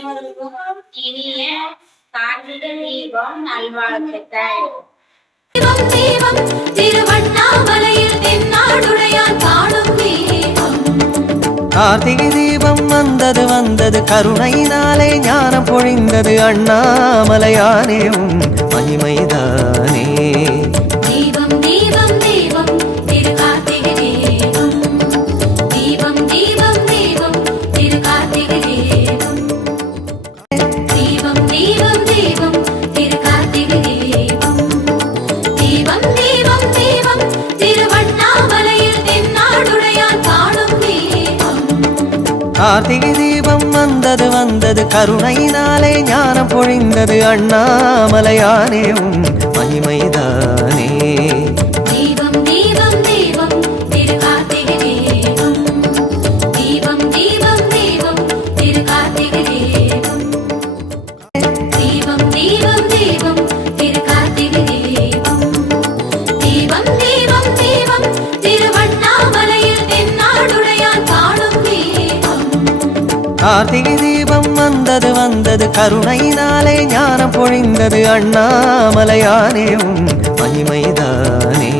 அனைவருக்கும் இனிய கார்த்திகை தீபம் நல்வாழ்த்துக்கள். தீபம் தீபம் திருவண்ணாமலையில் தென்னாடுடையான் காணும் தீபம். கார்த்திகை தீபம் வந்தது வந்தது கருணையினாலே ஞானம் பொழிந்தது அண்ணாமலையானே உன் மகிமைதானே. தீபம் தீபம் தீபம் திரு கார்த்திகை தீபம். தீபம் தீபம் தீபம் திரு கார்த்திகை தீபம். தீபம் தீபம் தீபம் திரு கார்த்திகை தீபம். தீபம் தீபம் தீபம் திருவண்ணாமலையில் தென்னாடுடையான் காணும் தீபம். கார்த்திகை தீபம் வந்தது வந்தது கருணையினாலே ஞானம் பொழிந்தது அண்ணாமலையானே உன் மகிமைதானே. தீபம் தீபம் தீபம் திரு கார்த்திகை தீபம். தீபம் தீபம் தீபம் திரு கார்த்திகை தீபம். தீபம் தீபம் தீபம் திரு கார்த்திகை தீபம். தீபம் தீபம் தீபம் திருவண்ணாமலையில் தென்னாடுடையான் காணும் தீபம். கார்த்திகை தீபம் வந்தது வந்தது கருணையினாலே ஞானம் பொழிந்தது அண்ணாமலையானே உன் மகிமைதானே.